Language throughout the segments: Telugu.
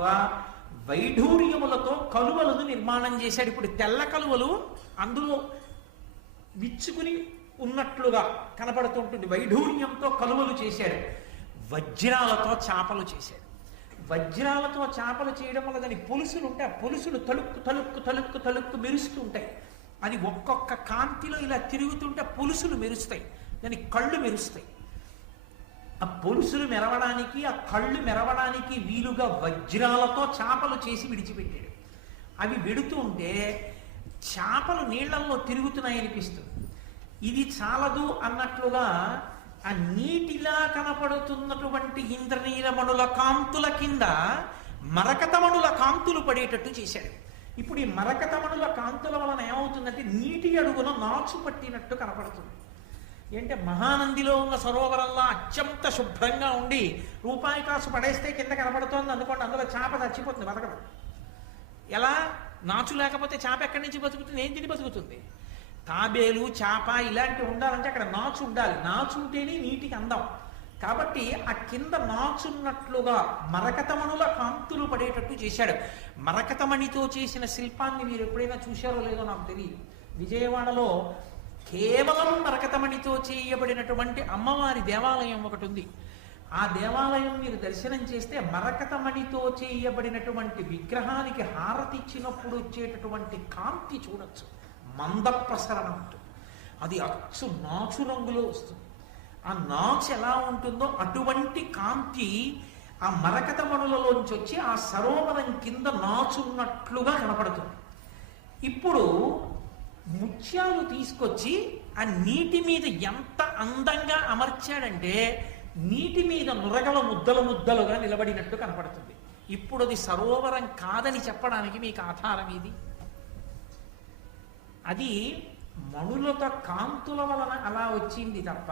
విధముగా వైఢూర్యములతో కలువలను నిర్మాణం చేశాడు. ఇప్పుడు తెల్ల కలువలు అందులో విచ్చుకుని ఉన్నట్లుగా కనపడుతుంటుంది. వైఢూర్యంతో కలువలు చేశాడు. వజ్రాలతో చాపలు చేశాడు. వజ్రాలతో చాపలు చేయడం వల్ల దాని పొలుసులు ఉంటాయి. ఆ పొలుసులు తలుక్కు తలుక్కు తలుక్కు తలుక్కు మెరుస్తూ ఉంటాయి. అది ఒక్కొక్క కాంతిలో ఇలా తిరుగుతుంటే పొలుసులు మెరుస్తాయి. దాని కళ్ళు మెరుస్తాయి. ఆ పొలుసులు మెరవడానికి, ఆ కళ్ళు మెరవడానికి వీలుగా వజ్రాలతో చాపలు చేసి విడిచిపెట్టాడు. అవి వెడుతూ ఉంటే చాపలు నీళ్లలో తిరుగుతున్నాయనిపిస్తుంది. ఇది చాలదు అన్నట్లుగా ఆ నీటిలా కనపడుతున్నటువంటి ఇంద్రనీలమణుల కాంతుల కింద మరకతమణుల కాంతులు పడేటట్టు చేశాడు. ఇప్పుడు ఈ మరకతమణుల కాంతుల వలన ఏమవుతుందంటే నీటి అడుగున నాచు పట్టినట్టు కనపడుతుంది. ఏంటంటే మహానందిలో ఉన్న సరోవరంలో అత్యంత శుభ్రంగా ఉండి రూపాయి కాసు పడేస్తే కింద కనపడుతోంది అనుకోండి, అందులో చేప చచ్చిపోతుంది, బతకదు. ఎలా? నాచు లేకపోతే చేప ఎక్కడి నుంచి బతుకుతుంది? ఏం తిని బతుకుతుంది? తాబేలు, చేప ఇలాంటివి ఉండాలంటే అక్కడ నాచు ఉండాలి. నాచు ఉంటేనే నీటికి అందం. కాబట్టి ఆ కింద నాచున్నట్లుగా మరకతమణుల కాంతులు పడేటట్టు చేశాడు. మరకతమణితో చేసిన శిల్పాన్ని మీరు ఎప్పుడైనా చూశారో లేదో నాకు తెలియదు. విజయవాడలో కేవలం మరకతమణితో చేయబడినటువంటి అమ్మవారి దేవాలయం ఒకటి ఉంది. ఆ దేవాలయం మీరు దర్శనం చేస్తే మరకతమణితో చేయబడినటువంటి విగ్రహానికి హారతి ఇచ్చినప్పుడు వచ్చేటటువంటి కాంతి చూడొచ్చు. మంద ప్రసరణ ఉంటుంది. అది అచ్చు నాచు రంగులో వస్తుంది. ఆ నాచు ఎలా ఉంటుందో అటువంటి కాంతి ఆ మరకతమణులలోంచి వచ్చి ఆ సరోవరం కింద నాచున్నట్లుగా కనపడుతుంది. ఇప్పుడు ముత్యాలు తీసుకొచ్చి ఆ నీటి మీద ఎంత అందంగా అమర్చాడంటే నీటి మీద నురగల ముద్దలు ముద్దలుగా నిలబడినట్టు కనపడుతుంది. ఇప్పుడు అది సరోవరం కాదని చెప్పడానికి మీకు ఆధారం ఇది. అది మణులతో కాంతుల వలన అలా వచ్చింది తప్ప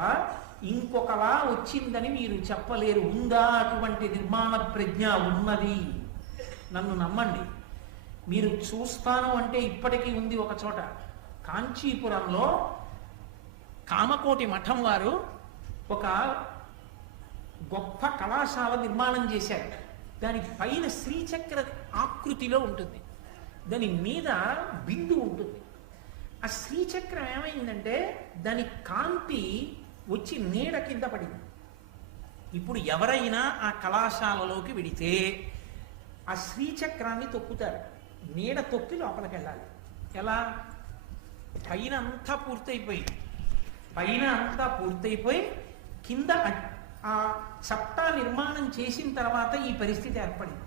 ఇంకొకలా వచ్చిందని మీరు చెప్పలేరు. ఉందా అటువంటి నిర్మాణ ప్రజ్ఞ? ఉన్నది. నన్ను నమ్మండి. మీరు చూస్తాను అంటే ఇప్పటికీ ఉంది ఒక చోట. కాంచీపురంలో కామకోటి మఠం వారు ఒక గొప్ప కళాశాల నిర్మాణం చేశారు. దాని పైన శ్రీచక్ర ఆకృతిలో ఉంటుంది. దాని మీద బిందు ఉంటుంది. ఆ శ్రీచక్రం ఏమైందంటే దాని కాంతి వచ్చి నీడ కింద పడింది. ఇప్పుడు ఎవరైనా ఆ కళాశాలలోకి వెడితే ఆ శ్రీచక్రాన్ని తొక్కుతారు. నీడ తొక్కి లోపలికి వెళ్ళాలి. ఎలా? పైన అంతా పూర్తయిపోయి కింద ఆ చట్టా నిర్మాణం చేసిన తర్వాత ఈ పరిస్థితి ఏర్పడింది.